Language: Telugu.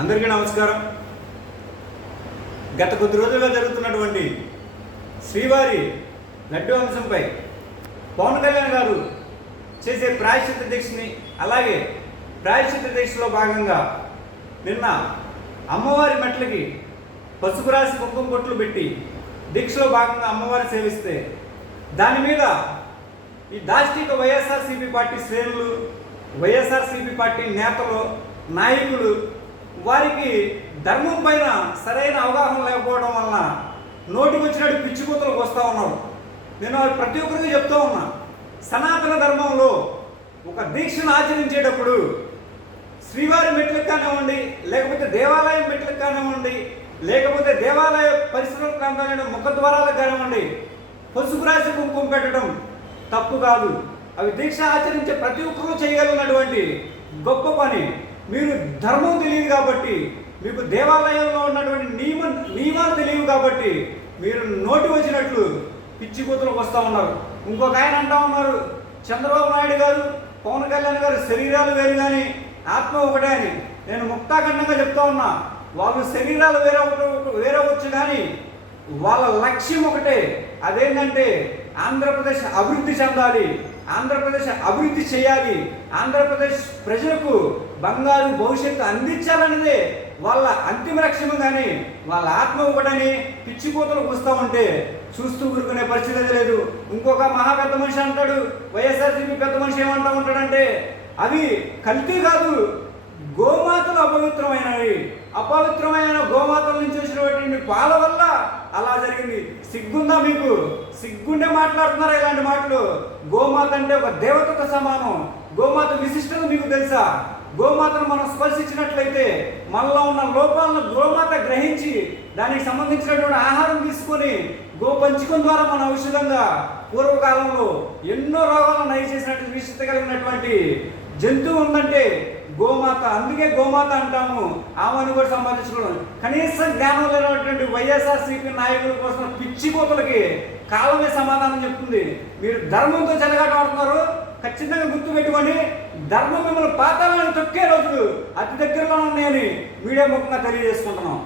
అందరికీ నమస్కారం. గత కొద్ది రోజులుగా జరుగుతున్నటువంటి శ్రీవారి లడ్డు అంశంపై పవన్ కళ్యాణ్ గారు చేసే ప్రాయశ్చిత్త దీక్షని, అలాగే ప్రాయశ్చిత్త దీక్షలో భాగంగా నిన్న అమ్మవారి మెట్లకి పసుపు రాసి కుంకుమ బొట్లు పెట్టి దీక్షలో భాగంగా అమ్మవారి సేవిస్తే దాని మీద ఈ దాష్టిక వైఎస్ఆర్సీపీ పార్టీ శ్రేణులు, వైఎస్ఆర్సీపీ పార్టీ నేతలు, నాయకులు వారికి ధర్మం పైన సరైన అవగాహన లేకపోవడం వలన నోటికి వచ్చినట్టు పిచ్చికూతలకు వస్తూ ఉన్నారు. నేను ప్రతి ఒక్కరికి చెప్తూ ఉన్నా, సనాతన ధర్మంలో ఒక దీక్షను ఆచరించేటప్పుడు శ్రీవారి మెట్లకు కానివ్వండి, లేకపోతే దేవాలయం మెట్లకు కానివ్వండి, లేకపోతే దేవాలయ పరిసర ప్రాంతాలైన ముఖద్వారాలకు కానివ్వండి, పసుపు రాసి కుంకుమ పెట్టడం తప్పు కాదు. అవి దీక్ష ఆచరించే ప్రతి ఒక్కరూ చేయగలిగినటువంటి గొప్ప పని. మీరు ధర్మం తెలియదు కాబట్టి, మీకు దేవాలయంలో ఉన్నటువంటి నియమాలు తెలియదు కాబట్టి మీరు నోటి వచ్చినట్లు పిచ్చి కూతులకు వస్తూ ఉన్నారు. ఇంకొక ఆయన అంటూ ఉన్నారు, చంద్రబాబు నాయుడు గారు, పవన్ కళ్యాణ్ గారు శరీరాలు వేరు కానీ ఆత్మ ఒకటే అని. నేను ముక్తాఖండంగా చెప్తా ఉన్నా, వాళ్ళు శరీరాలు వేరవచ్చు కానీ వాళ్ళ లక్ష్యం ఒకటే. అదేంటంటే ఆంధ్రప్రదేశ్ అభివృద్ధి చెందాలి, ఆంధ్రప్రదేశ్ అభివృద్ధి చేయాలి, ఆంధ్రప్రదేశ్ ప్రజలకు బంగారు భవిష్యత్తు అందించాలన్నదే వాళ్ళ అంతిమ లక్ష్యం. కానీ వాళ్ళ ఆత్మ ఒకటని పిచ్చిపోతలు కూస్తూ ఉంటే చూస్తూ ఊరుకునే పరిస్థితి లేదు. ఇంకొక మహా పెద్ద మనిషి అంటాడు, వైఎస్ఆర్సీపీ పెద్ద మనిషి ఏమంటా ఉంటాడంటే, అవి కల్తీ కాదు, గోమాతలు అపవిత్రమైనవి, అపవిత్రమైన గోమాతల నుంచి వచ్చినటువంటి పాల వల్ల అలా జరిగింది. సిగ్గుందా మీకు? సిగ్గుండే మాట్లాడుతున్నారా ఇలాంటి మాటలు? గోమాత అంటే ఒక దేవతతో సమానం. గోమాత విశిష్టత మీకు తెలుసా? గోమాతను మనం స్పర్శించినట్లయితే మనలో ఉన్న లోపాలను గోమాత గ్రహించి దానికి సంబంధించినటువంటి ఆహారం తీసుకొని గోపంచకం ద్వారా మన ఔషధంగా పూర్వకాలంలో ఎన్నో రోగాలను నయం చేసినటువంటి విశిష్టత కలిగినటువంటి జంతువు ఉందంటే గోమాత. అందుకే గోమాత అంటాము. ఆమెను కూడా సంబంధించుకోవడం కనీసం జ్ఞానం లేనటువంటి వైఎస్ఆర్సీపీ నాయకుల కోసం పిచ్చిపోతలకి కాలమే సమాధానం చెప్తుంది. మీరు ధర్మంతో చెలగాటమాడుతున్నారు. ఖచ్చితంగా గుర్తుపెట్టుకొని ధర్మం మిమ్మల్ని పాతాలను తొక్కే రోజులు అతి దగ్గరలో ఉన్నాయని మీడియా ముఖంగా తెలియజేసుకుంటున్నాం.